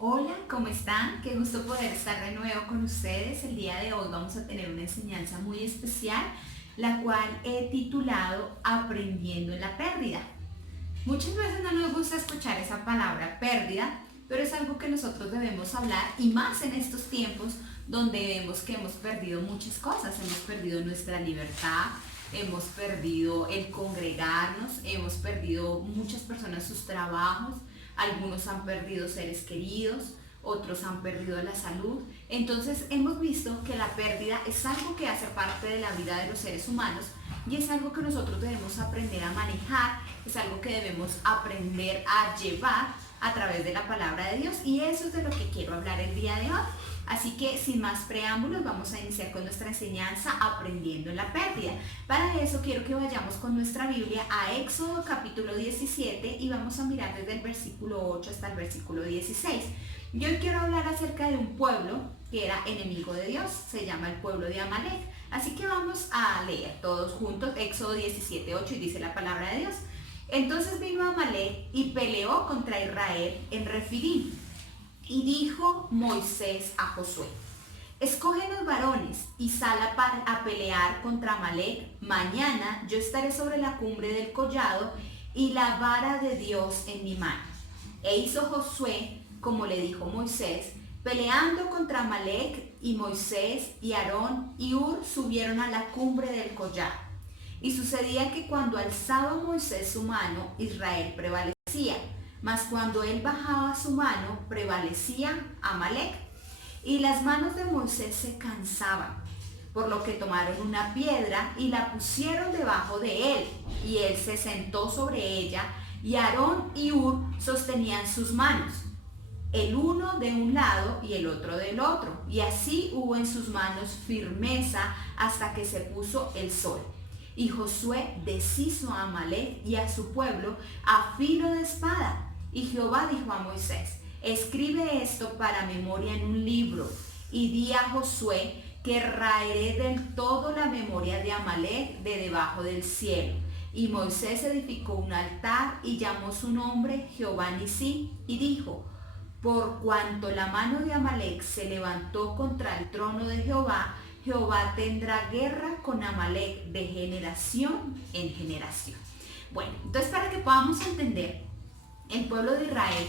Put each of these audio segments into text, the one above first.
Hola, ¿cómo están? Qué gusto poder estar de nuevo con ustedes. El día de hoy vamos a tener una enseñanza muy especial, la cual he titulado Aprendiendo en la pérdida. Muchas veces no nos gusta escuchar esa palabra pérdida, pero es algo que nosotros debemos hablar y más en estos tiempos donde vemos que hemos perdido muchas cosas. Hemos perdido nuestra libertad, hemos perdido el congregarnos, hemos perdido muchas personas sus trabajos, algunos han perdido seres queridos, otros han perdido la salud. Entonces hemos visto que la pérdida es algo que hace parte de la vida de los seres humanos y es algo que nosotros debemos aprender a manejar, es algo que debemos aprender a llevar a través de la palabra de Dios, y eso es de lo que quiero hablar el día de hoy. Así que sin más preámbulos vamos a iniciar con nuestra enseñanza Aprendiendo en la pérdida. Para eso quiero que vayamos con nuestra Biblia a Éxodo capítulo 17 y vamos a mirar desde el versículo 8 hasta el versículo 16. Yo hoy quiero hablar acerca de un pueblo que era enemigo de Dios, se llama el pueblo de Amalek. Así que vamos a leer todos juntos Éxodo 17, 8, y dice la palabra de Dios. Entonces vino Amalek y peleó contra Israel en Refidim. Y dijo Moisés a Josué: escoge los varones y sal a pelear contra Amalek. Mañana yo estaré sobre la cumbre del collado y la vara de Dios en mi mano. E hizo Josué como le dijo Moisés, peleando contra Amalek, y Moisés y Aarón y Hur subieron a la cumbre del collado. Y sucedía que cuando alzaba Moisés su mano, Israel prevalecía, mas cuando él bajaba su mano, prevalecía Amalek. Y las manos de Moisés se cansaban, por lo que tomaron una piedra y la pusieron debajo de él, y él se sentó sobre ella, y Aarón y Hur sostenían sus manos, el uno de un lado y el otro del otro, y así hubo en sus manos firmeza hasta que se puso el sol. Y Josué deshizo a Amalek y a su pueblo a filo de espada. Y Jehová dijo a Moisés: escribe esto para memoria en un libro, y di a Josué que raeré del todo la memoria de Amalek de debajo del cielo. Y Moisés edificó un altar y llamó su nombre Jehová Nisí, y dijo: por cuanto la mano de Amalek se levantó contra el trono de Jehová, Jehová tendrá guerra con Amalek de generación en generación. Bueno, entonces para que podamos entender, el pueblo de Israel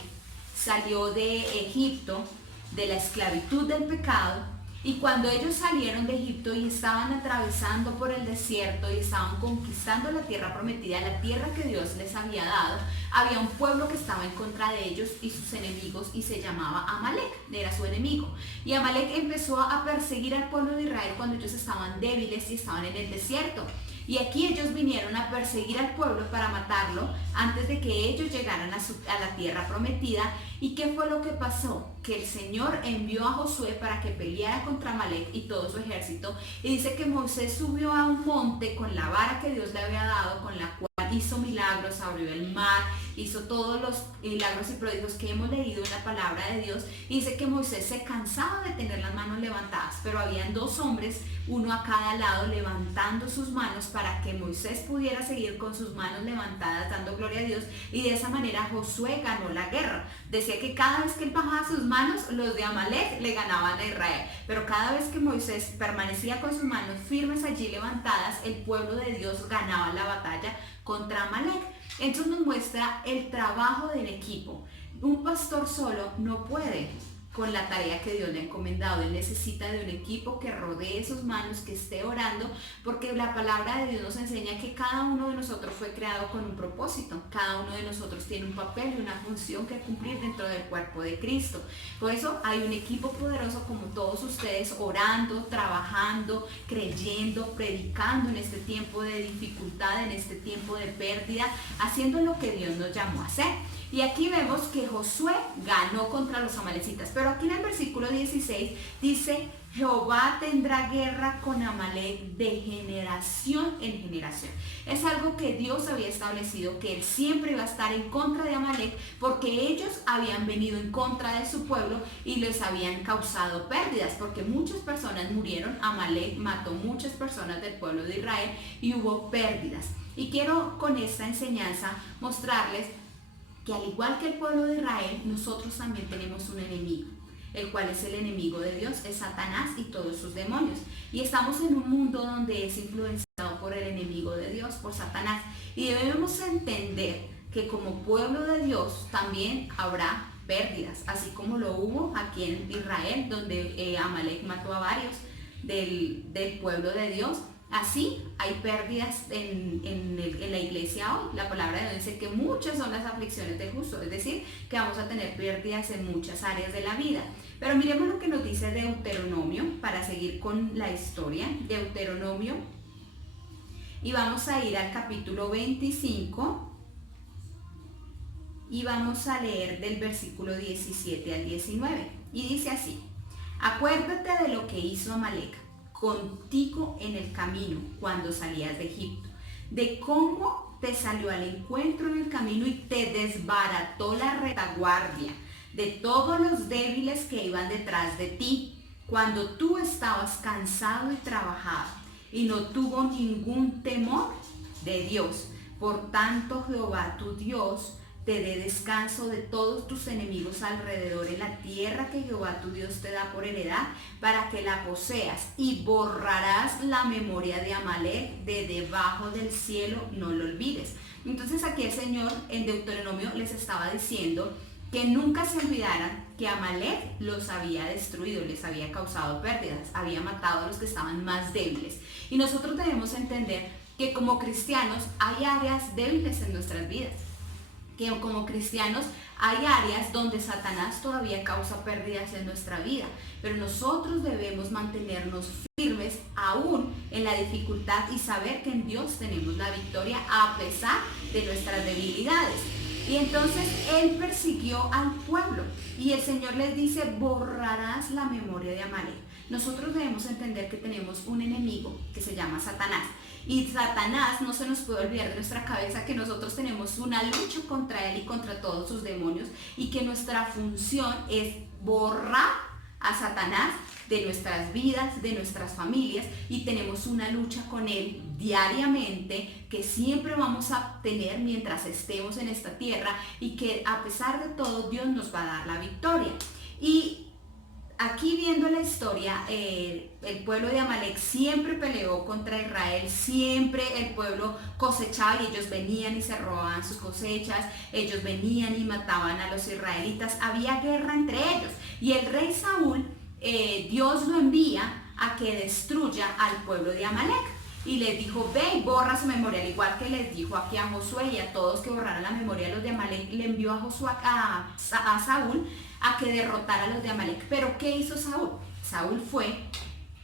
salió de Egipto, de la esclavitud del pecado, y cuando ellos salieron de Egipto y estaban atravesando por el desierto y estaban conquistando la tierra prometida, la tierra que Dios les había dado, había un pueblo que estaba en contra de ellos y sus enemigos, y se llamaba Amalek, era su enemigo. Y Amalek empezó a perseguir al pueblo de Israel cuando ellos estaban débiles y estaban en el desierto. Y aquí ellos vinieron a perseguir al pueblo para matarlo antes de que ellos llegaran a la tierra prometida. ¿Y qué fue lo que pasó? Que el Señor envió a Josué para que peleara contra Amalek y todo su ejército. Y dice que Moisés subió a un monte con la vara que Dios le había dado, con la cual hizo milagros, abrió el mar, hizo todos los milagros y prodigios que hemos leído en la palabra de Dios. Y dice que Moisés se cansaba de tener las manos levantadas, pero habían dos hombres, uno a cada lado, levantando sus manos para que Moisés pudiera seguir con sus manos levantadas dando gloria a Dios, y de esa manera Josué ganó la guerra. Decía que cada vez que él bajaba sus manos, los de Amalek le ganaban a Israel, pero cada vez que Moisés permanecía con sus manos firmes allí levantadas, el pueblo de Dios ganaba la batalla contra Amalek. Entonces nos muestra el trabajo del equipo. Un pastor solo no puede con la tarea que Dios le ha encomendado. Él necesita de un equipo que rodee sus manos, que esté orando, porque la palabra de Dios nos enseña que cada uno de nosotros fue creado con un propósito. Cada uno de nosotros tiene un papel y una función que cumplir dentro del cuerpo de Cristo. Por eso hay un equipo poderoso como todos ustedes, orando, trabajando, creyendo, predicando en este tiempo de dificultad, en este tiempo de pérdida, haciendo lo que Dios nos llamó a hacer. Y aquí vemos que Josué ganó contra los amalecitas, pero aquí en el versículo 16 dice: Jehová tendrá guerra con Amalek de generación en generación. Es algo que Dios había establecido, que Él siempre iba a estar en contra de Amalek, porque ellos habían venido en contra de su pueblo y les habían causado pérdidas, porque muchas personas murieron. Amalek mató muchas personas del pueblo de Israel y hubo pérdidas. Y quiero con esta enseñanza mostrarles que al igual que el pueblo de Israel, nosotros también tenemos un enemigo, el cual es el enemigo de Dios, es Satanás y todos sus demonios. Y estamos en un mundo donde es influenciado por el enemigo de Dios, por Satanás. Y debemos entender que como pueblo de Dios también habrá pérdidas, así como lo hubo aquí en Israel, donde Amalek mató a varios del pueblo de Dios. Así hay pérdidas en la iglesia hoy. La palabra de Dios dice que muchas son las aflicciones del justo, es decir, que vamos a tener pérdidas en muchas áreas de la vida. Pero miremos lo que nos dice Deuteronomio para seguir con la historia. Deuteronomio, y vamos a ir al capítulo 25 y vamos a leer del versículo 17 al 19. Y dice así: acuérdate de lo que hizo Amalek contigo en el camino cuando salías de Egipto, de cómo te salió al encuentro en el camino y te desbarató la retaguardia de todos los débiles que iban detrás de ti, cuando tú estabas cansado y trabajado, y no tuvo ningún temor de Dios. Por tanto, Jehová tu Dios te dé descanso de todos tus enemigos alrededor en la tierra que Jehová tu Dios te da por heredad, para que la poseas, y borrarás la memoria de Amalek de debajo del cielo, no lo olvides. Entonces aquí el Señor en Deuteronomio les estaba diciendo que nunca se olvidaran que Amalek los había destruido, les había causado pérdidas, había matado a los que estaban más débiles. Y nosotros debemos entender que como cristianos hay áreas débiles en nuestras vidas, que como cristianos hay áreas donde Satanás todavía causa pérdidas en nuestra vida, pero nosotros debemos mantenernos firmes aún en la dificultad y saber que en Dios tenemos la victoria a pesar de nuestras debilidades. Y entonces él persiguió al pueblo y el Señor les dice: borrarás la memoria de Amalek. Nosotros debemos entender que tenemos un enemigo que se llama Satanás. Y Satanás, no se nos puede olvidar de nuestra cabeza que nosotros tenemos una lucha contra él y contra todos sus demonios, y que nuestra función es borrar a Satanás de nuestras vidas, de nuestras familias, y tenemos una lucha con él diariamente que siempre vamos a tener mientras estemos en esta tierra, y que a pesar de todo Dios nos va a dar la victoria. Y aquí viendo la historia, el pueblo de Amalek siempre peleó contra Israel, siempre el pueblo cosechaba y ellos venían y se robaban sus cosechas, ellos venían y mataban a los israelitas, había guerra entre ellos. Y el rey Saúl, Dios lo envía a que destruya al pueblo de Amalek. Y les dijo: ve y borra su memoria, al igual que les dijo aquí a Josué y a todos que borraran la memoria de los de Amalek. Le envió a Saúl a que derrotara a los de Amalek. Pero ¿qué hizo Saúl? Saúl fue,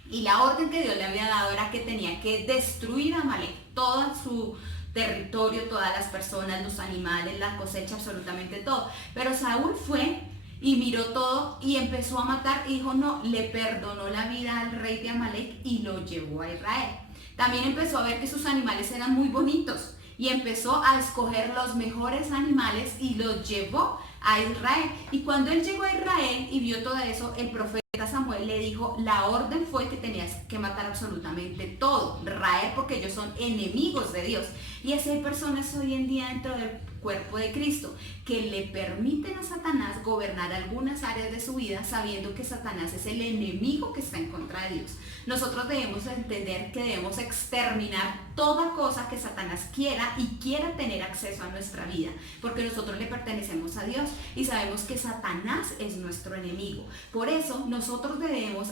y la orden que Dios le había dado era que tenía que destruir a Amalek, todo su territorio, todas las personas, los animales, la cosecha, absolutamente todo. Pero Saúl fue y miró todo y empezó a matar, y dijo: no, le perdonó la vida al rey de Amalek y lo llevó a Israel. También empezó a ver que sus animales eran muy bonitos y empezó a escoger los mejores animales y los llevó a Israel. Y cuando él llegó a Israel y vio todo eso, el profeta Samuel le dijo: la orden fue que tenías que matar absolutamente todo Israel, porque ellos son enemigos de Dios. Y así hay personas hoy en día dentro del cuerpo de Cristo que le permiten a Satanás gobernar algunas áreas de su vida, sabiendo que Satanás es el enemigo que está en contra de Dios. Nosotros debemos entender que debemos exterminar toda cosa que Satanás quiera y quiera tener acceso a nuestra vida, porque nosotros le pertenecemos a Dios y sabemos que Satanás es nuestro enemigo. Por eso nosotros debemos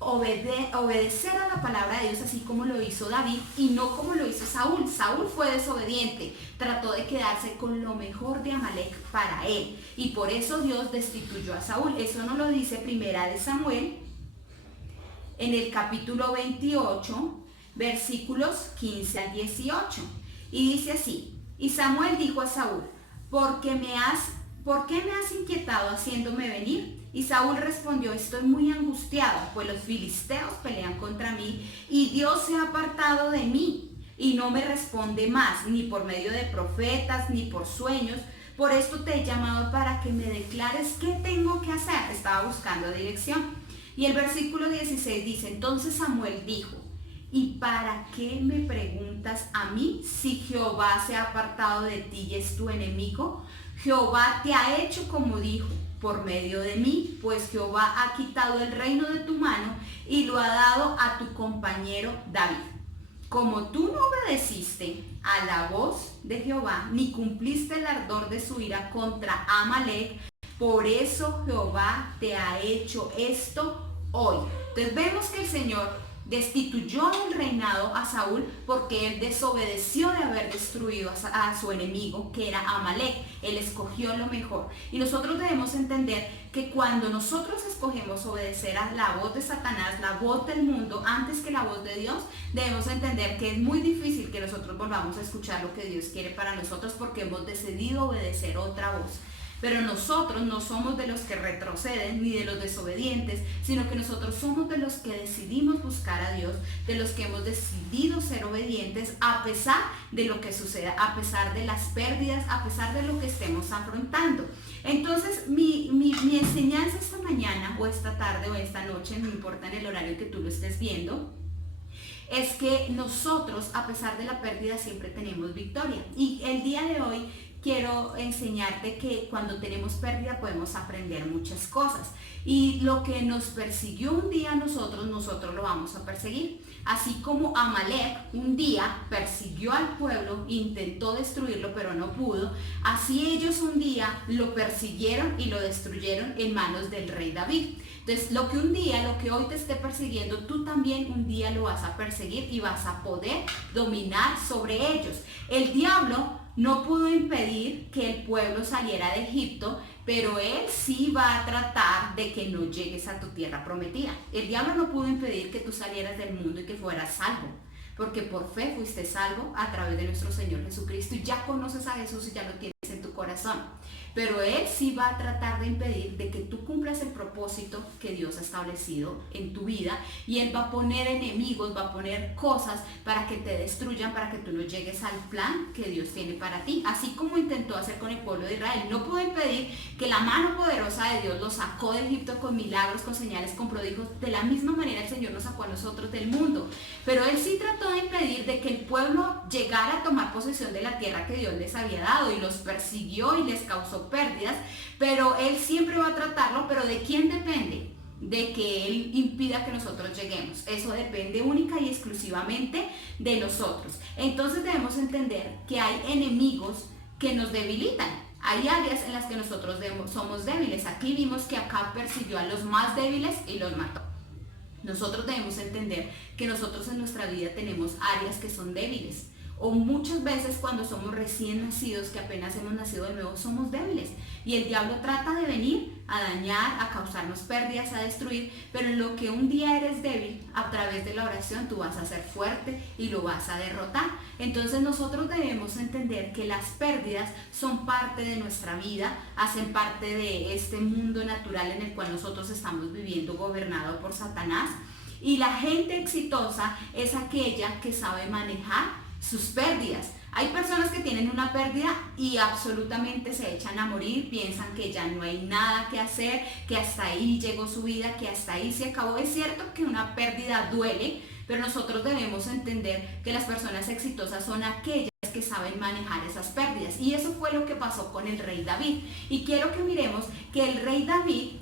obedecer a la palabra de Dios, así como lo hizo David y no como lo hizo Saúl. Saúl fue desobediente, trató de quedarse con lo mejor de Amalek para él, y por eso Dios destituyó a Saúl. Eso nos lo dice Primera de Samuel en el capítulo 28, versículos 15 al 18, y dice así: y Samuel dijo a Saúl: ¿por qué me has inquietado haciéndome venir? Y Saúl respondió: estoy muy angustiado, pues los filisteos pelean contra mí y Dios se ha apartado de mí y no me responde más, ni por medio de profetas, ni por sueños. Por esto te he llamado para que me declares qué tengo que hacer. Estaba buscando dirección. Y el versículo 16 dice: entonces Samuel dijo: ¿Y para qué me preguntas a mí si Jehová se ha apartado de ti y es tu enemigo? Jehová te ha hecho como dijo, por medio de mí, pues Jehová ha quitado el reino de tu mano y lo ha dado a tu compañero David. Como tú no obedeciste a la voz de Jehová, ni cumpliste el ardor de su ira contra Amalec, por eso Jehová te ha hecho esto hoy. Entonces vemos que el Señor destituyó el reinado a Saúl porque él desobedeció de haber destruido a su enemigo, que era Amalec. Él escogió lo mejor. Y nosotros debemos entender que cuando nosotros escogemos obedecer a la voz de Satanás, la voz del mundo, antes que la voz de Dios, debemos entender que es muy difícil que nosotros volvamos a escuchar lo que Dios quiere para nosotros porque hemos decidido obedecer otra voz. Pero nosotros no somos de los que retroceden ni de los desobedientes, sino que nosotros somos de los que decidimos buscar a Dios, de los que hemos decidido ser obedientes a pesar de lo que suceda, a pesar de las pérdidas, a pesar de lo que estemos afrontando. Entonces, mi enseñanza esta mañana o esta tarde o esta noche, no importa en el horario que tú lo estés viendo, es que nosotros, a pesar de la pérdida, siempre tenemos victoria. Y el día de hoy quiero enseñarte que cuando tenemos pérdida podemos aprender muchas cosas. Y lo que nos persiguió un día a nosotros lo vamos a perseguir. Así como Amalec un día persiguió al pueblo, intentó destruirlo, pero no pudo. Así ellos un día lo persiguieron y lo destruyeron en manos del rey David. Entonces, lo que hoy te esté persiguiendo, tú también un día lo vas a perseguir y vas a poder dominar sobre ellos. El diablo no pudo impedir que el pueblo saliera de Egipto, pero él sí va a tratar de que no llegues a tu tierra prometida. El diablo no pudo impedir que tú salieras del mundo y que fueras salvo, porque por fe fuiste salvo a través de nuestro Señor Jesucristo y ya conoces a Jesús y ya lo tienes en tu corazón. Pero él sí va a tratar de impedir de que tú cumplas el propósito que Dios ha establecido en tu vida, y él va a poner enemigos, va a poner cosas para que te destruyan, para que tú no llegues al plan que Dios tiene para ti, así como intentó hacer con el pueblo de Israel. No pudo impedir que la mano poderosa de Dios los sacó de Egipto con milagros, con señales, con prodigios. De la misma manera el Señor nos sacó a nosotros del mundo, pero él sí trató de impedir de que el pueblo llegara a tomar posesión de la tierra que Dios les había dado, y los persiguió y les causó pérdidas, pero él siempre va a tratarlo. Pero ¿de quién depende? De que él impida que nosotros lleguemos. Eso depende única y exclusivamente de nosotros. Entonces debemos entender que hay enemigos que nos debilitan. Hay áreas en las que nosotros somos débiles. Aquí vimos que Acab persiguió a los más débiles y los mató. Nosotros debemos entender que nosotros en nuestra vida tenemos áreas que son débiles. O muchas veces cuando somos recién nacidos, que apenas hemos nacido de nuevo, somos débiles. Y el diablo trata de venir a dañar, a causarnos pérdidas, a destruir. Pero en lo que un día eres débil, a través de la oración tú vas a ser fuerte y lo vas a derrotar. Entonces nosotros debemos entender que las pérdidas son parte de nuestra vida, hacen parte de este mundo natural en el cual nosotros estamos viviendo, gobernado por Satanás. Y la gente exitosa es aquella que sabe manejar sus pérdidas. Hay personas que tienen una pérdida y absolutamente se echan a morir, piensan que ya no hay nada que hacer, que hasta ahí llegó su vida, que hasta ahí se acabó. Es cierto que una pérdida duele, pero nosotros debemos entender que las personas exitosas son aquellas que saben manejar esas pérdidas. Y eso fue lo que pasó con el rey David. Y quiero que miremos que el rey David,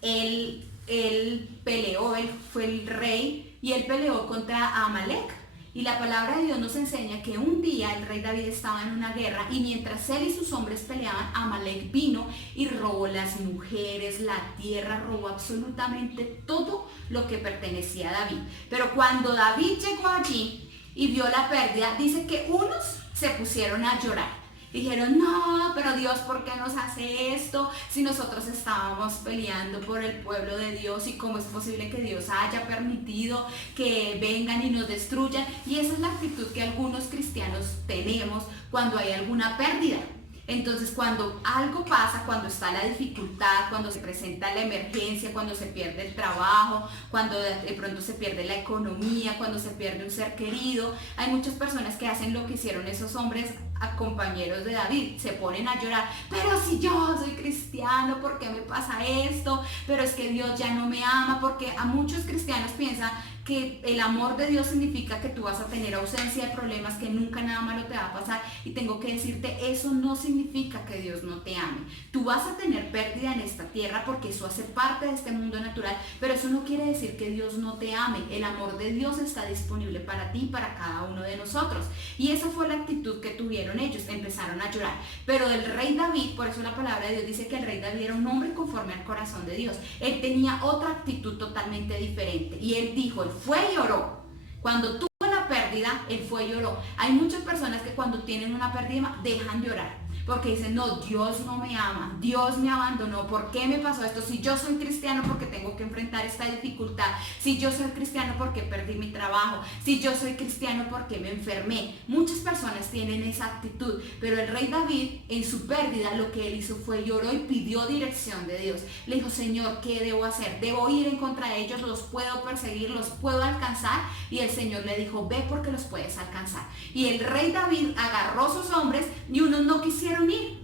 él peleó, él fue el rey y él peleó contra Amalec. Y la palabra de Dios nos enseña que un día el rey David estaba en una guerra, y mientras él y sus hombres peleaban, Amalec vino y robó las mujeres, la tierra, robó absolutamente todo lo que pertenecía a David. Pero cuando David llegó allí y vio la pérdida, dice que unos se pusieron a llorar. Dijeron, no, pero Dios, ¿por qué nos hace esto? Si nosotros estábamos peleando por el pueblo de Dios, y cómo es posible que Dios haya permitido que vengan y nos destruyan. Y esa es la actitud que algunos cristianos tenemos cuando hay alguna pérdida. Entonces, cuando algo pasa, cuando está la dificultad, cuando se presenta la emergencia, cuando se pierde el trabajo, cuando de pronto se pierde la economía, cuando se pierde un ser querido, hay muchas personas que hacen lo que hicieron esos hombres a compañeros de David, se ponen a llorar, pero si yo soy cristiano, ¿por qué me pasa esto? Pero es que Dios ya no me ama, porque a muchos cristianos piensan que el amor de Dios significa que tú vas a tener ausencia de problemas, que nunca nada malo te va a pasar. Y tengo que decirte, eso no significa que Dios no te ame. Tú vas a tener pérdida en esta tierra porque eso hace parte de este mundo natural, pero eso no quiere decir que Dios no te ame. El amor de Dios está disponible para ti y para cada uno de nosotros. Y esa fue la actitud que tuvieron ellos, empezaron a llorar. Pero el rey David, por eso la palabra de Dios dice que el rey David era un hombre conforme al corazón de Dios. Él tenía otra actitud totalmente diferente. Y él dijo, fue y oró. Cuando tuvo la pérdida, él fue y oró. Hay muchas personas que cuando tienen una pérdida dejan de orar, porque dicen, no, Dios no me ama, Dios me abandonó, ¿por qué me pasó esto? Si yo soy cristiano, ¿porque tengo que enfrentar esta dificultad? Si yo soy cristiano, ¿porque perdí mi trabajo? Si yo soy cristiano, ¿porque me enfermé? Muchas personas tienen esa actitud, pero el rey David, en su pérdida, lo que él hizo fue lloró y pidió dirección de Dios. Le dijo, Señor, ¿qué debo hacer? ¿Debo ir en contra de ellos? ¿Los puedo perseguir? ¿Los puedo alcanzar? Y el Señor le dijo, ve porque los puedes alcanzar. Y el rey David agarró sus hombres y unos no quisieron ir,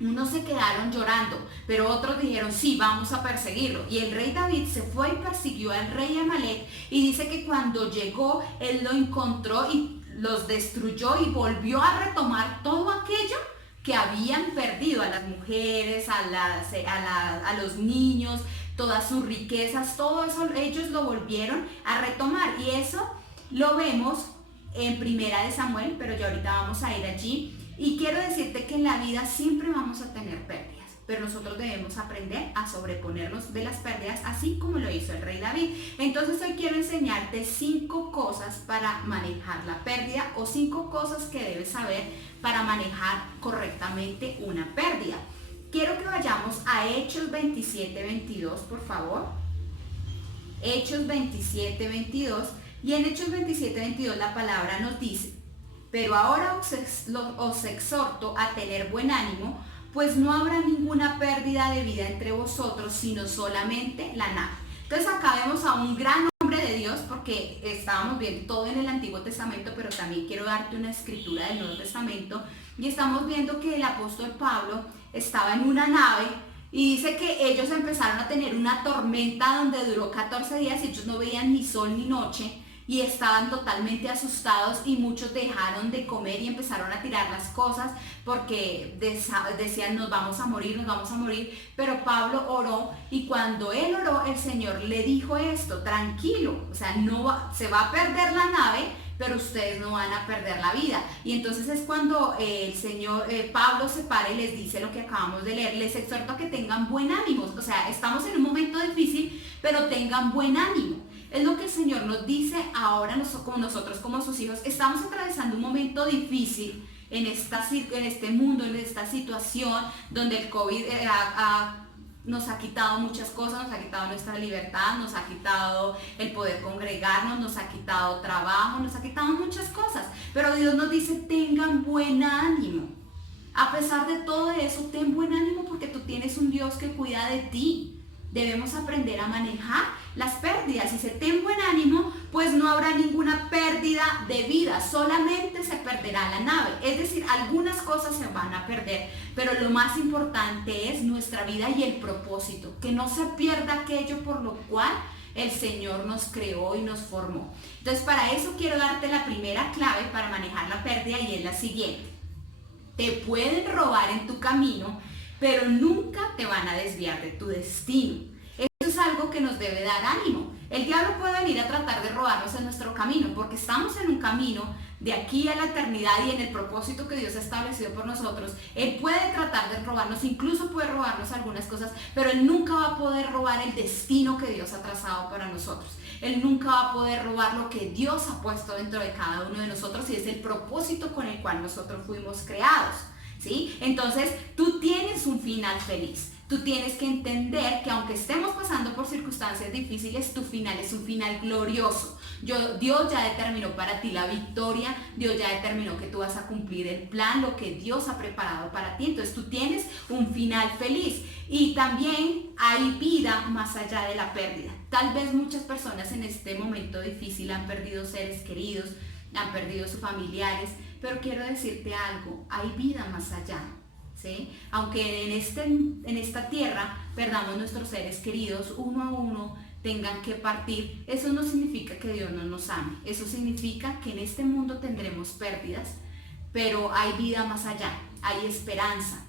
unos se quedaron llorando, pero otros dijeron, sí, vamos a perseguirlo. Y el rey David se fue y persiguió al rey Amalek, y dice que cuando llegó, él lo encontró y los destruyó y volvió a retomar todo aquello que habían perdido, a las mujeres, a los niños, todas sus riquezas, todo eso ellos lo volvieron a retomar. Y eso lo vemos en Primera de Samuel, pero ya ahorita vamos a ir allí. Y quiero decirte que en la vida siempre vamos a tener pérdidas, pero nosotros debemos aprender a sobreponernos de las pérdidas, así como lo hizo el rey David. Entonces hoy quiero enseñarte 5 cosas para manejar la pérdida, o 5 cosas que debes saber para manejar correctamente una pérdida. Quiero que vayamos a Hechos 27:22, por favor. Hechos 27:22, y en Hechos 27:22 la palabra nos dice, pero ahora os exhorto a tener buen ánimo, pues no habrá ninguna pérdida de vida entre vosotros, sino solamente la nave. Entonces acá vemos a un gran hombre de Dios, porque estábamos viendo todo en el Antiguo Testamento, pero también quiero darte una escritura del Nuevo Testamento, y estamos viendo que el apóstol Pablo estaba en una nave, y dice que ellos empezaron a tener una tormenta donde duró 14 días y ellos no veían ni sol ni noche, y estaban totalmente asustados, y muchos dejaron de comer y empezaron a tirar las cosas porque decían, nos vamos a morir, pero Pablo oró, y cuando él oró, el Señor le dijo esto, tranquilo, o sea, se va a perder la nave, pero ustedes no van a perder la vida. Y entonces es cuando el Señor, Pablo se para y les dice lo que acabamos de leer, les exhorto a que tengan buen ánimo, o sea, estamos en un momento difícil, pero tengan buen ánimo. Es lo que el Señor nos dice ahora nosotros como sus hijos. Estamos atravesando un momento difícil en este mundo, en esta situación donde el COVID nos ha quitado muchas cosas, nos ha quitado nuestra libertad, nos ha quitado el poder congregarnos, nos ha quitado trabajo, nos ha quitado muchas cosas. Pero Dios nos dice, tengan buen ánimo. A pesar de todo eso, ten buen ánimo, porque tú tienes un Dios que cuida de ti. Debemos aprender a manejar las pérdidas. Y si ten buen ánimo, pues no habrá ninguna pérdida de vida, solamente se perderá la nave. Es decir, algunas cosas se van a perder, pero lo más importante es nuestra vida y el propósito, que no se pierda aquello por lo cual el Señor nos creó y nos formó. Entonces, para eso quiero darte la primera clave para manejar la pérdida, y es la siguiente. Te pueden robar en tu camino, pero nunca te van a desviar de tu destino. Eso es algo que nos debe dar ánimo. El diablo puede venir a tratar de robarnos en nuestro camino, porque estamos en un camino de aquí a la eternidad y en el propósito que Dios ha establecido por nosotros. Él puede tratar de robarnos, incluso puede robarnos algunas cosas, pero Él nunca va a poder robar el destino que Dios ha trazado para nosotros. Él nunca va a poder robar lo que Dios ha puesto dentro de cada uno de nosotros, y es el propósito con el cual nosotros fuimos creados, ¿sí? Entonces, tú tienes un final feliz. Tú tienes que entender que aunque estemos pasando por circunstancias difíciles, tu final es un final glorioso. Dios ya determinó para ti la victoria, Dios ya determinó que tú vas a cumplir el plan, lo que Dios ha preparado para ti. Entonces tú tienes un final feliz, y también hay vida más allá de la pérdida. Tal vez muchas personas en este momento difícil han perdido seres queridos, han perdido sus familiares, pero quiero decirte algo, hay vida más allá. ¿Sí? Aunque en esta tierra perdamos nuestros seres queridos uno a uno, tengan que partir, eso no significa que Dios no nos ame, eso significa que en este mundo tendremos pérdidas, pero hay vida más allá, hay esperanza,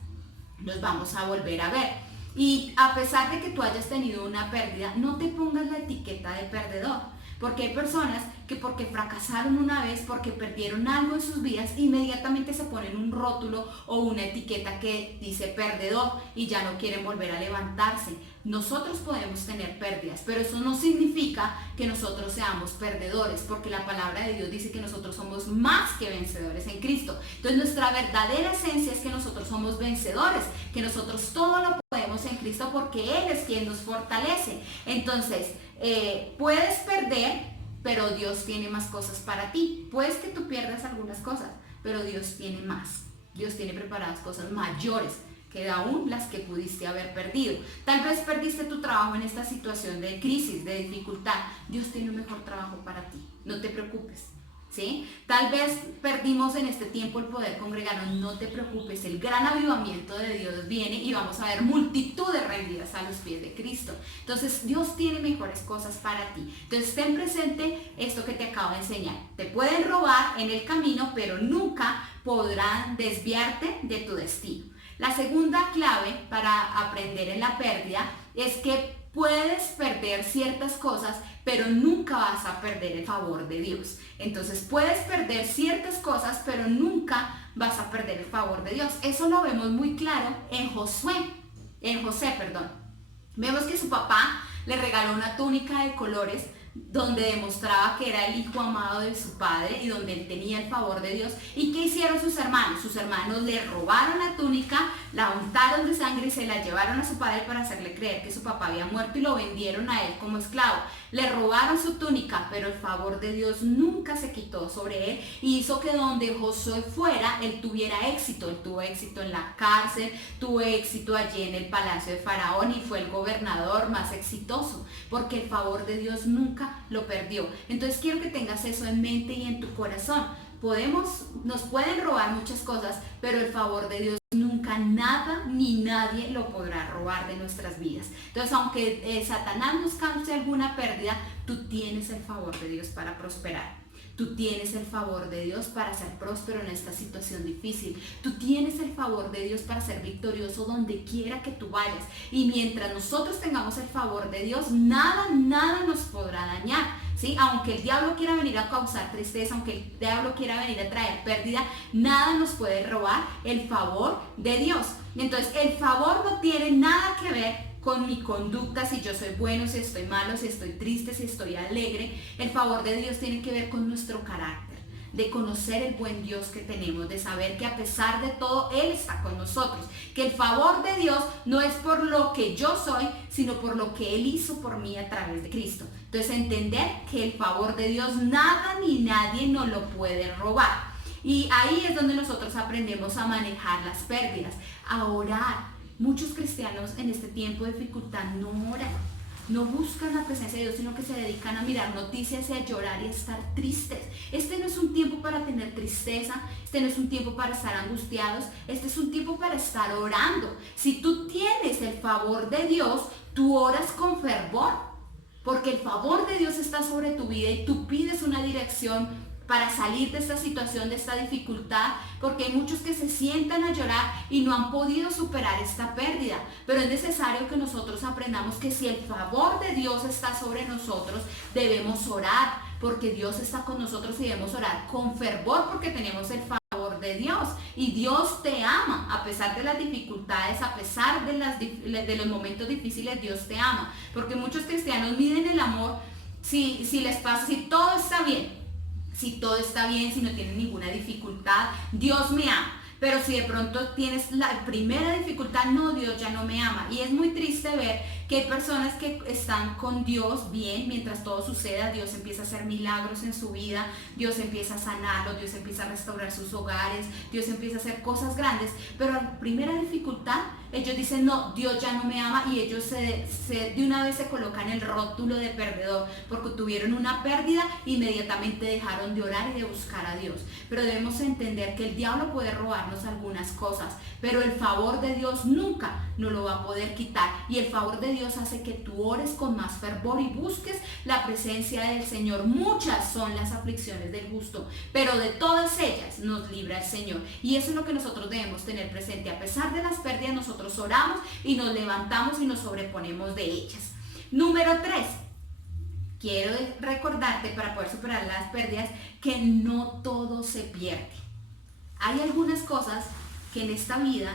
nos vamos a volver a ver. Y a pesar de que tú hayas tenido una pérdida, no te pongas la etiqueta de perdedor, porque hay personas que porque fracasaron una vez, porque perdieron algo en sus vidas, inmediatamente se ponen un rótulo o una etiqueta que dice perdedor y ya no quieren volver a levantarse. Nosotros podemos tener pérdidas, pero eso no significa que nosotros seamos perdedores, porque la palabra de Dios dice que nosotros somos más que vencedores en Cristo. Entonces nuestra verdadera esencia es que nosotros somos vencedores, que nosotros todo lo podemos en Cristo porque Él es quien nos fortalece. Entonces, puedes perder, pero Dios tiene más cosas para ti. Puedes que tú pierdas algunas cosas, pero Dios tiene más. Dios tiene preparadas cosas mayores que aún las que pudiste haber perdido. Tal vez perdiste tu trabajo en esta situación de crisis, de dificultad. Dios tiene un mejor trabajo para ti. No te preocupes. ¿Sí? Tal vez perdimos en este tiempo el poder congregarnos, no te preocupes, el gran avivamiento de Dios viene y vamos a ver multitudes rendidas a los pies de Cristo. Entonces Dios tiene mejores cosas para ti. Entonces ten presente esto que te acabo de enseñar. Te pueden robar en el camino, pero nunca podrán desviarte de tu destino. La segunda clave para aprender en la pérdida es que puedes perder ciertas cosas, pero nunca vas a perder el favor de Dios. Entonces puedes perder ciertas cosas, pero nunca vas a perder el favor de Dios. Eso lo vemos muy claro en José. Vemos que su papá le regaló una túnica de colores donde demostraba que era el hijo amado de su padre y donde él tenía el favor de Dios. ¿Y qué hicieron sus hermanos? Sus hermanos le robaron la túnica, la untaron de sangre y se la llevaron a su padre para hacerle creer que su papá había muerto y lo vendieron a él como esclavo. Le robaron su túnica, pero el favor de Dios nunca se quitó sobre él y hizo que donde Josué fuera, él tuviera éxito. Él tuvo éxito en la cárcel, tuvo éxito allí en el palacio de Faraón y fue el gobernador más exitoso, porque el favor de Dios nunca lo perdió. Entonces quiero que tengas eso en mente y en tu corazón. Nos pueden robar muchas cosas, pero el favor de Dios nunca, nada ni nadie lo podrá robar de nuestras vidas. Entonces, aunque Satanás nos cause alguna pérdida, tú tienes el favor de Dios para prosperar. Tú tienes el favor de Dios para ser próspero en esta situación difícil. Tú tienes el favor de Dios para ser victorioso donde quiera que tú vayas. Y mientras nosotros tengamos el favor de Dios, nada nos podrá dañar. ¿Sí? Aunque el diablo quiera venir a causar tristeza, aunque el diablo quiera venir a traer pérdida, nada nos puede robar el favor de Dios. Entonces, el favor no tiene nada que ver con mi conducta, si yo soy bueno, si estoy malo, si estoy triste, si estoy alegre. El favor de Dios tiene que ver con nuestro carácter, de conocer el buen Dios que tenemos, de saber que a pesar de todo, Él está con nosotros, que el favor de Dios no es por lo que yo soy, sino por lo que Él hizo por mí a través de Cristo. Entonces, entender que el favor de Dios nada ni nadie nos lo puede robar. Y ahí es donde nosotros aprendemos a manejar las pérdidas, a orar. Muchos cristianos en este tiempo de dificultad no oran, no buscan la presencia de Dios, sino que se dedican a mirar noticias y a llorar y a estar tristes. Este no es un tiempo para tener tristeza, este no es un tiempo para estar angustiados, este es un tiempo para estar orando. Si tú tienes el favor de Dios, tú oras con fervor, porque el favor de Dios está sobre tu vida y tú pides una dirección para salir de esta situación, de esta dificultad, porque hay muchos que se sientan a llorar y no han podido superar esta pérdida, pero es necesario que nosotros aprendamos que si el favor de Dios está sobre nosotros, debemos orar, porque Dios está con nosotros y debemos orar con fervor porque tenemos el favor de Dios y Dios te ama, a pesar de las dificultades, a pesar de los momentos difíciles, Dios te ama, porque muchos cristianos miden el amor si les pasa, si todo está bien. Si todo está bien, si no tienes ninguna dificultad, Dios me ama. Pero si de pronto tienes la primera dificultad, no, Dios ya no me ama. Y es muy triste ver que hay personas que están con Dios bien, mientras todo suceda, Dios empieza a hacer milagros en su vida, Dios empieza a sanarlos, Dios empieza a restaurar sus hogares, Dios empieza a hacer cosas grandes, pero a la primera dificultad, ellos dicen, no, Dios ya no me ama, y ellos de una vez se colocan el rótulo de perdedor, porque tuvieron una pérdida, inmediatamente dejaron de orar y de buscar a Dios. Pero debemos entender que el diablo puede robarnos algunas cosas, pero el favor de Dios nunca nos lo va a poder quitar, y el favor de Dios hace que tú ores con más fervor y busques la presencia del Señor. Muchas son las aflicciones del justo, pero de todas ellas nos libra el Señor, y eso es lo que nosotros debemos tener presente. A pesar de las pérdidas, nosotros oramos y nos levantamos y nos sobreponemos de ellas. Número 3, quiero recordarte, para poder superar las pérdidas, que no todo se pierde. Hay algunas cosas que en esta vida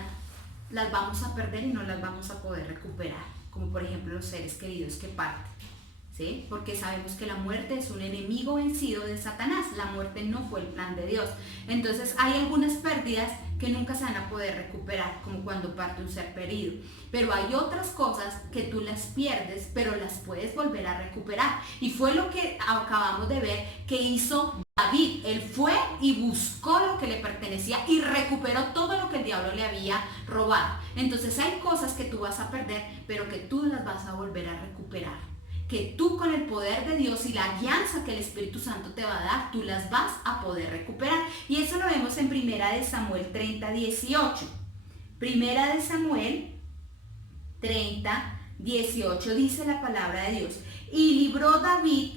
las vamos a perder y no las vamos a poder recuperar, como por ejemplo los seres queridos que parten, ¿sí? Porque sabemos que la muerte es un enemigo vencido de Satanás. La muerte no fue el plan de Dios. Entonces hay algunas pérdidas que nunca se van a poder recuperar, como cuando parte un ser querido. Pero hay otras cosas que tú las pierdes, pero las puedes volver a recuperar. Y fue lo que acabamos de ver que hizo David. Él fue y buscó lo que le pertenecía y recuperó todo lo que el diablo le había robado. Entonces hay cosas que tú vas a perder, pero que tú las vas a volver a recuperar. Que tú, con el poder de Dios y la guianza que el Espíritu Santo te va a dar, tú las vas a poder recuperar. Y eso lo vemos en 1 Samuel 30:18. 1 Samuel 30:18 dice la palabra de Dios: y libró David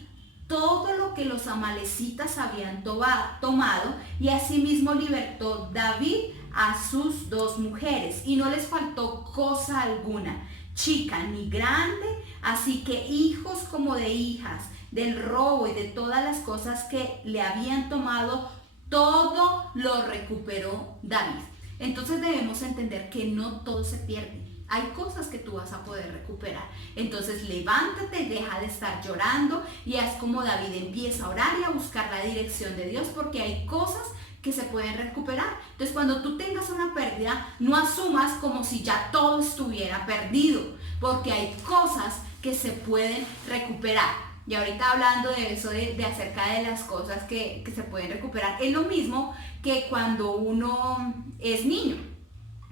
todo lo que los amalecitas habían tomado, y asimismo libertó David a sus 2 mujeres, y no les faltó cosa alguna, chica ni grande, así que hijos como de hijas, del robo y de todas las cosas que le habían tomado, todo lo recuperó David. Entonces debemos entender que no todo se pierde. Hay cosas que tú vas a poder recuperar. Entonces levántate, deja de estar llorando y haz como David, empieza a orar y a buscar la dirección de Dios, porque hay cosas que se pueden recuperar. Entonces cuando tú tengas una pérdida, no asumas como si ya todo estuviera perdido, porque hay cosas que se pueden recuperar. Y ahorita hablando de eso, de acerca de las cosas que se pueden recuperar, es lo mismo que cuando uno es niño.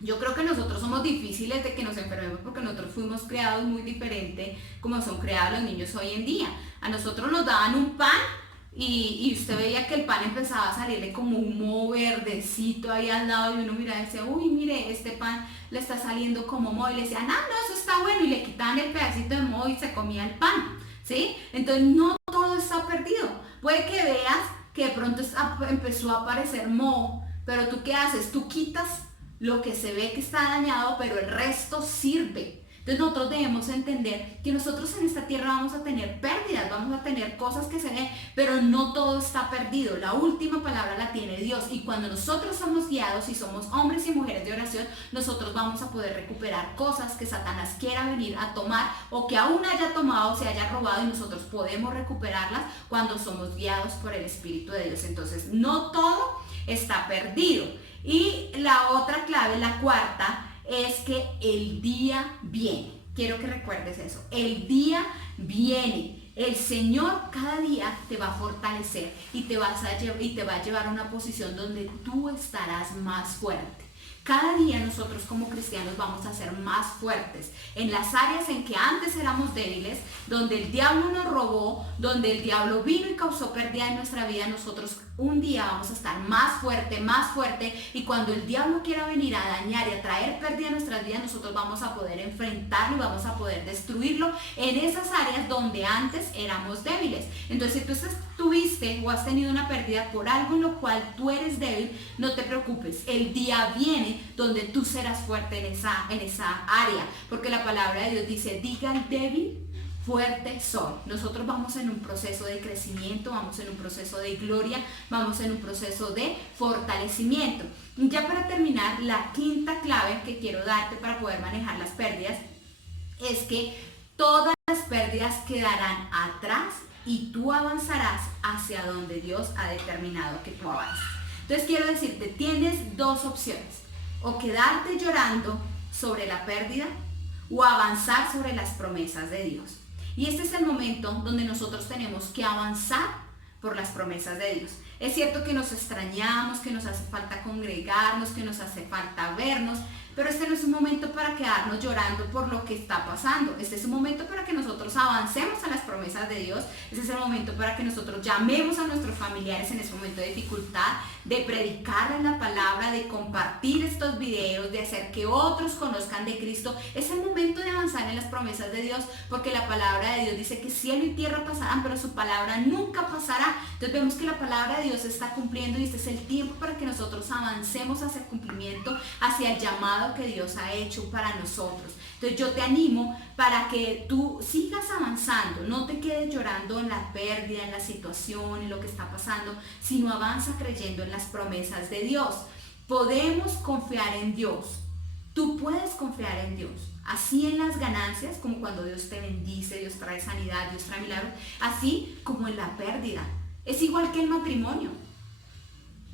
Yo creo que nosotros somos difíciles de que nos enfermemos, porque nosotros fuimos criados muy diferente como son criados los niños hoy en día. A nosotros nos daban un pan y usted veía que el pan empezaba a salirle como un moho verdecito ahí al lado, y uno miraba y decía, uy, mire, este pan le está saliendo como moho, y le decía, no, eso está bueno, y le quitaban el pedacito de moho y se comía el pan, ¿sí? Entonces no todo está perdido. Puede que veas que de pronto empezó a aparecer moho, pero ¿tú qué haces? Tú quitas lo que se ve que está dañado, pero el resto sirve. Entonces nosotros debemos entender que nosotros en esta tierra vamos a tener pérdidas, vamos a tener cosas que se ven, pero no todo está perdido. La última palabra la tiene Dios, y cuando nosotros somos guiados y somos hombres y mujeres de oración, nosotros vamos a poder recuperar cosas que Satanás quiera venir a tomar, o que aún haya tomado, se haya robado, y nosotros podemos recuperarlas cuando somos guiados por el Espíritu de Dios. Entonces no todo está perdido. Y la otra clave, la cuarta, es que el día viene. Quiero que recuerdes eso. El día viene. El Señor cada día te va a fortalecer y te va a llevar a una posición donde tú estarás más fuerte. Cada día nosotros como cristianos vamos a ser más fuertes en las áreas en que antes éramos débiles, donde el diablo nos robó, donde el diablo vino y causó pérdida en nuestra vida. Nosotros un día vamos a estar más fuerte, y cuando el diablo quiera venir a dañar y a traer pérdida en nuestras vidas, nosotros vamos a poder enfrentarlo y vamos a poder destruirlo en esas áreas donde antes éramos débiles. Entonces, si tú tuviste o has tenido una pérdida por algo en lo cual tú eres débil, no te preocupes. El día viene donde tú serás fuerte en esa área, porque la palabra de Dios dice, diga al débil, fuerte soy. Nosotros vamos en un proceso de crecimiento, vamos en un proceso de gloria, vamos en un proceso de fortalecimiento. Y ya para terminar, la quinta clave que quiero darte para poder manejar las pérdidas es que todas las pérdidas quedarán atrás y tú avanzarás hacia donde Dios ha determinado que tú avances. Entonces quiero decirte, tienes 2 opciones: o quedarte llorando sobre la pérdida, o avanzar sobre las promesas de Dios. Y este es el momento donde nosotros tenemos que avanzar por las promesas de Dios. Es cierto que nos extrañamos, que nos hace falta congregarnos, que nos hace falta vernos, pero este no es un momento para quedarnos llorando por lo que está pasando. Este es un momento para que nosotros avancemos a las promesas de Dios. Este es el momento para que nosotros llamemos a nuestros familiares en ese momento de dificultad, de predicarles la palabra, de compartir estos videos, de hacer que otros conozcan de Cristo. Es el momento de avanzar en las promesas de Dios, porque la palabra de Dios dice que cielo y tierra pasarán, pero su palabra nunca pasará. Entonces vemos que la palabra de Dios se está cumpliendo y este es el tiempo para que nosotros avancemos hacia el cumplimiento, hacia el llamado que Dios ha hecho para nosotros. Entonces yo te animo para que tú sigas avanzando, no te quedes llorando en la pérdida, en la situación, en lo que está pasando, sino avanza creyendo en las promesas de Dios. Podemos confiar en Dios. Tú puedes confiar en Dios. Así en las ganancias, como cuando Dios te bendice, Dios trae sanidad, Dios trae milagros, así como en la pérdida. Es igual que el matrimonio.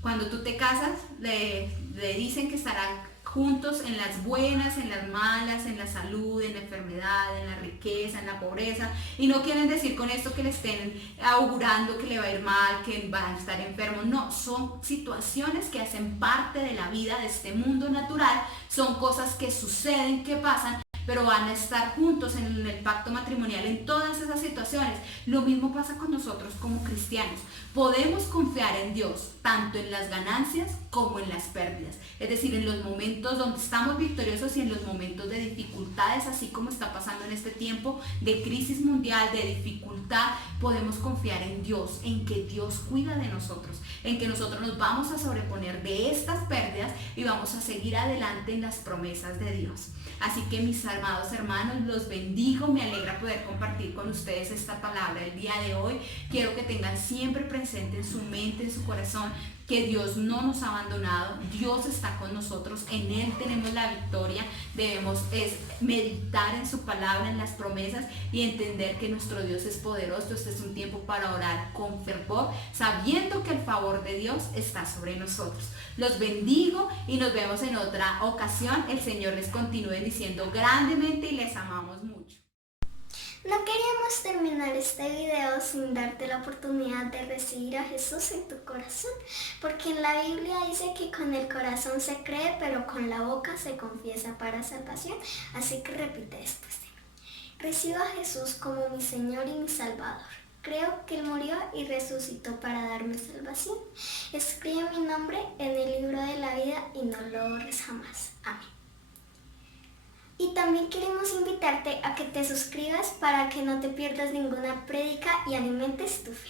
Cuando tú te casas, le dicen que estarán juntos en las buenas, en las malas, en la salud, en la enfermedad, en la riqueza, en la pobreza. Y no quieren decir con esto que le estén augurando que le va a ir mal, que va a estar enfermo. No, son situaciones que hacen parte de la vida de este mundo natural. Son cosas que suceden, que pasan, pero van a estar juntos en el pacto matrimonial en todas esas situaciones. Lo mismo pasa con nosotros como cristianos. Podemos confiar en Dios, tanto en las ganancias como en las pérdidas. Es decir, en los momentos donde estamos victoriosos y en los momentos de dificultades, así como está pasando en este tiempo de crisis mundial, de dificultad, podemos confiar en Dios, en que Dios cuida de nosotros, en que nosotros nos vamos a sobreponer de estas pérdidas y vamos a seguir adelante en las promesas de Dios. Así que mis amados hermanos, los bendigo, me alegra poder compartir con ustedes esta palabra el día de hoy. Quiero que tengan siempre presente en su mente, en su corazón, que Dios no nos ha abandonado, Dios está con nosotros, en Él tenemos la victoria. Debemos meditar en su palabra, en las promesas y entender que nuestro Dios es poderoso. Este es un tiempo para orar con fervor, sabiendo que el favor de Dios está sobre nosotros. Los bendigo y nos vemos en otra ocasión. El Señor les continúe diciendo grandemente y les amamos mucho. No queríamos terminar este video sin darte la oportunidad de recibir a Jesús en tu corazón, porque en la Biblia dice que con el corazón se cree, pero con la boca se confiesa para salvación. Así que repite después de mí. Recibo a Jesús como mi Señor y mi Salvador. Creo que Él murió y resucitó para darme salvación. Escribe mi nombre en el libro de la vida y no lo borres jamás. Amén. Y también queremos invitarte a que te suscribas para que no te pierdas ninguna prédica y alimentes tu fe.